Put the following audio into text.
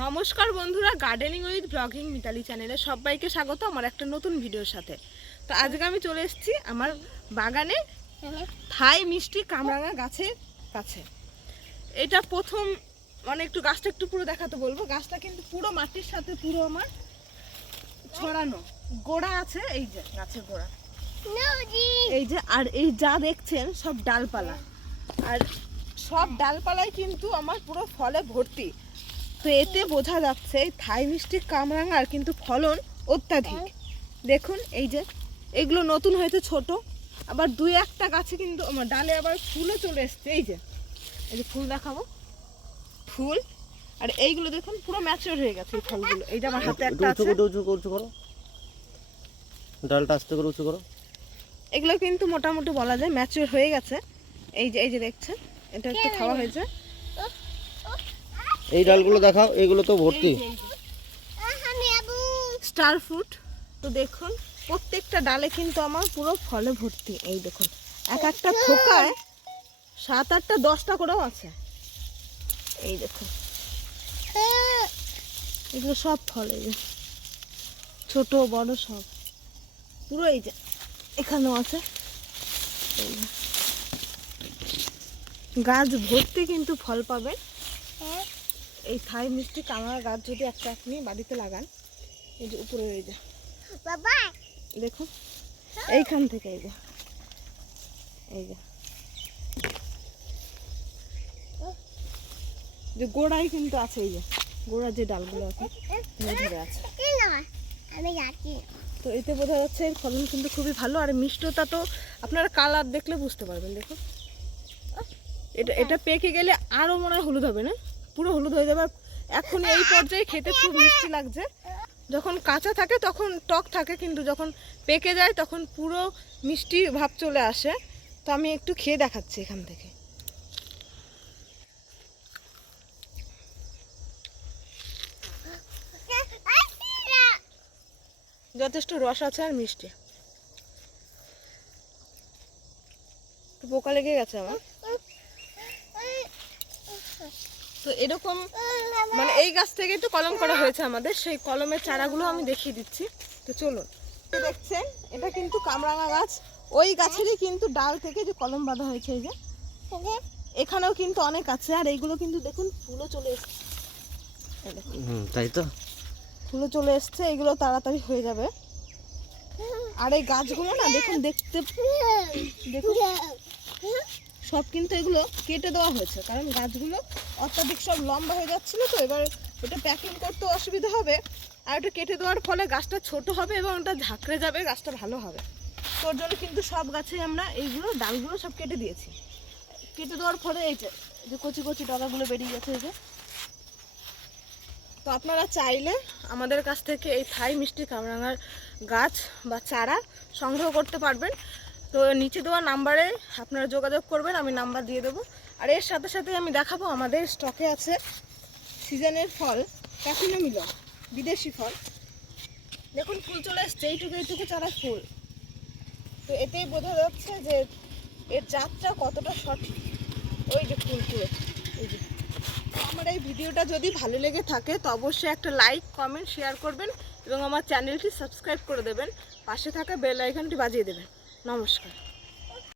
নমস্কার বন্ধুরা gardening with blogging Mitali চ্যানেলে সবাইকে স্বাগত আমার একটা নতুন ভিডিওর সাথে। তো আজকে আমি চলে এসেছি আমার বাগানে থাই মিষ্টি কামরাঙা গাছের কাছে। এটা প্রথম মানে একটু গাছটা একটু পুরো দেখাতে বলব। গাছটা কিন্তু পুরো মাটির সাথে পুরো আমার ছড়ানো। গোড়া আছে, এই যে গাছের গোড়া। এই যে, আর এই যা দেখছেন সব ডালপালা। আর সব ডালপালায় কিন্তু আমার পুরো ফলে ভর্তি। তো এতে বোঝা যাচ্ছে থাই মিষ্টি কামরাঙার কিন্তু ফলন অত্যাধিক। দেখুন এই যে এগুলো নতুন হয়েছে ছোট। আবার দুই একটা গাছে কিন্তু আমার ডালে আবার ফুলও চলে এসছে এই যে। এই যে ফুল দেখাবো। ফুল। আর এইগুলো দেখুন পুরো ম্যাচিওর হয়ে গেছে এই ফলগুলো। এই যে আমার হাতে একটা উঁচু আছে। করে উঁচু করে উঁচু করো। ডালটা আস্তে করে উঁচু করো। এগুলো কিন্তু মোটামুটি বলা যায় ম্যাচিওর হয়ে গেছে। এই যে এই যে দেখছেন এটা একটু খাওয়া হয়েছে। এই ডালগুলো দেখাও এইগুলো তো ভর্তি। স্টার ফ্রুট তো দেখুন প্রত্যেকটা ডালে কিন্তু আমার পুরো ফলে ভর্তি। এই দেখুন এক একটা থোকায় সাত আটটা দশটা করেও আছে। এই দেখুন। এগুলো সব ফল এই যে। ছোট বড় সব। পুরো এই যে এখানেও আছে। এই গাছ ভর্তি কিন্তু ফল পাবেন। এই থাই মিষ্টি কামড়া গাছ যদি একটা আপনি বাড়িতে লাগান এই যে উপরে এই যে। বাবা। দেখুন এইখান থেকে এই যে। এই যে। যে গোড়াই কিন্তু আছে এই যে। গোড়া যে ডালগুলো আছে ধরে ধরে আছে। তো এতে বোঝা যাচ্ছে এর ফলন কিন্তু খুবই ভালো আর মিষ্টতা তো আপনারা কালার দেখলে বুঝতে পারবেন দেখুন। এটা এটা পেকে গেলে আরও মনে হয় হলুদ হবে না? পুরো হলুদ হয়ে যাবে। এখন এই পর্যায়ে খেতে খুব মিষ্টি লাগছে। যখন কাঁচা থাকে তখন টক থাকে, কিন্তু যখন পেকে যায় তখন পুরো মিষ্টি ভাব চলে আসে। তো আমি একটু খেয়ে দেখাচ্ছি এখান থেকে। যথেষ্ট রস আছে আর মিষ্টি। পোকা লেগে গেছে আমার। তো এরকম মানে এই গাছ থেকেই তো কলম করা হয়েছে আমাদের সেই কলমের চারাগুলো আমি দেখিয়ে দিচ্ছি। তো চলুন। দেখছেন এটা কিন্তু কামরাঙা গাছ। ওই গাছেরই কিন্তু ডাল থেকে যে কলম বাঁধা হয়েছে এই যে এখানেও কিন্তু অনেক আছে আর এইগুলো কিন্তু দেখুন ফুলও চলে এসছে। তাই তো। ফুলও চলে এসছে এগুলো তাড়াতাড়ি হয়ে যাবে। আর এই গাছগুলো না দেখুন দেখতে দেখুন। সব কিন্তু এগুলো কেটে দেওয়া হয়েছে কারণ গাছগুলো অত্যাধিক সব লম্বা হয়ে যাচ্ছিল তো, এবার এটা প্যাকিং করতে অসুবিধা হবে। আর ওটা কেটে দেওয়ার ফলে গাছটা ছোট হবে এবং ওটা ঝাঁকড়ে যাবে, গাছটা ভালো হবে। তোর জন্য কিন্তু সব গাছে আমরা এইগুলো, ডালগুলো সব কেটে দিয়েছি। কেটে দেওয়ার ফলে এই যে যে কচি কচি ডগাগুলো বেরিয়ে গেছে এই যে। তো আপনারা চাইলে আমাদের কাছ থেকে এই থাই মিষ্টি কামরাঙার গাছ বা চারা সংগ্রহ করতে পারবেন। তো নিচে দেওয়া নাম্বারে আপনারা যোগাযোগ করবেন, আমি নাম্বার দিয়ে দেবো। আর এর সাথে সাথে আমি দেখাবো আমাদের স্টকে আছে সিজনের ফল মিলন, বিদেশি ফল। দেখুন, ফুল চলে এসছে, এইটুকু এইটুকু চারা ফুল। তো এতেই বোঝা যাচ্ছে যে এর জাতটা কতটা সঠিক। ওই যে ফুল পুরো এই যে। আমার এই ভিডিওটা যদি ভালো লেগে থাকে, তো অবশ্যই একটা লাইক, কমেন্ট, শেয়ার করবেন এবং আমার চ্যানেলটি সাবস্ক্রাইব করে দেবেন। পাশে থাকা বেল আইকনটি বাজিয়ে দেবেন। নমস্কার।